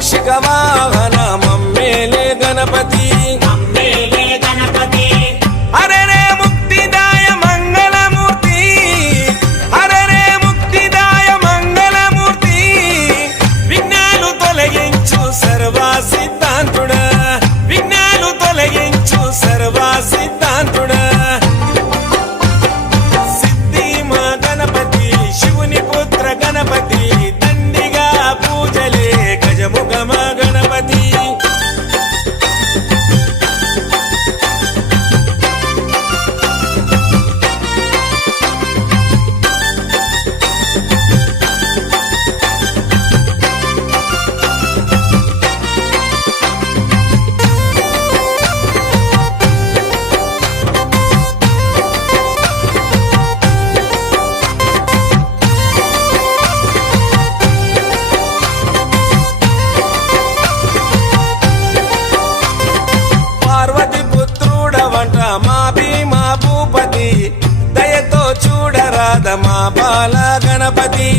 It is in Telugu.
మూషిక వాహన మమ్మేలే గణపతి హరే రే ముక్తిదాయ మంగళమూర్తి హరే రే ముక్తిదాయ మంగళమూర్తి విఘ్నాలు తొలగించు సర్వా సిద్ధాంతుడా విఘ్నాలు తొలగించు సర్వా సిద్ధాంతుడా సిద్ధి మా గణపతి శివుని పుత్ర గణపతి దండిగా పూజలే గజముఖ మా గణపతి పార్వతి పుత్రుడవంట మా భీమా భూపతి దయతో చూడరాద మా బాల గణపతి